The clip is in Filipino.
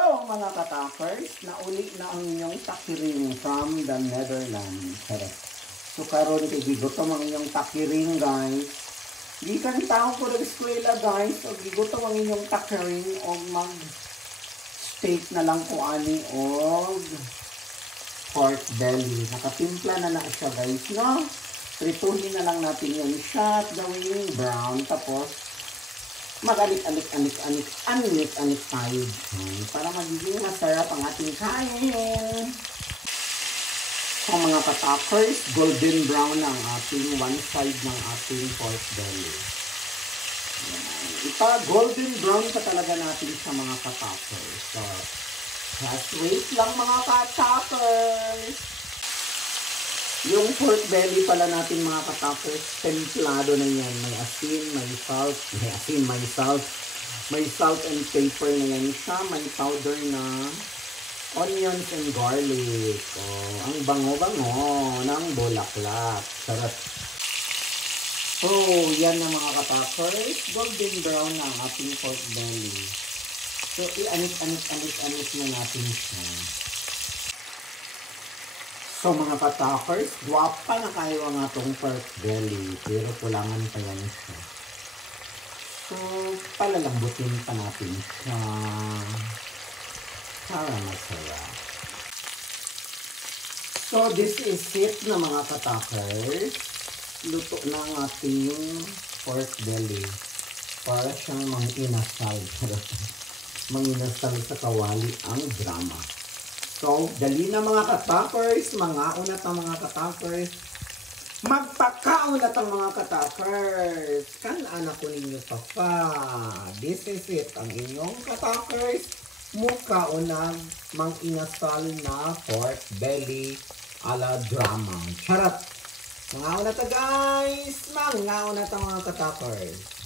So, mga katakers, nauli na ang inyong takiring from the Netherlands. So, karon kay gigutom ang inyong takiring, guys. Gikan tao ko ng eskwela, guys. So, gigutom ang inyong takiring o mag-steak na lang ko ani o pork belly. Nakatimpla na siya, guys, no? Prituhin na lang natin yung siya at gawing brown. Tapos, mag-anik-anik tayo. Para magiging masarap ang ating kain. So mga katakers, golden brown ang ating one side ng ating pork belly. Ipa-golden brown pa talaga natin sa mga katakers. So, just wait lang mga katakers. Yung pork belly pala natin mga katakers, templado na yan. May asin, may salt. May salt and pepper na yan siya. May powder na onions and garlic. Oh, ang bango-bango ng bulaklak. Sarap. So, yan na mga katakers. Golden brown na ang ating pork belly. So, i-anik na natin siya. So mga katakers, guwapa na kayo ang atong pork belly, pero kulangan pa yan siya. So, palalambutin pa natin siya para masarap. So, this is it na mga katakers. Luto na ang ating pork belly para siyang manginasal. Manginasal sa kawali ang drama. So, dali na mga katakers, mga katakers. Magpakaunat ang mga katakers. Anak ko ninyo pa. This is it, ang inyong katakers. Mukaunag, mang-inasal na pork belly ala drama. Charot! Mga unat guys! Mga unat ang mga katakers.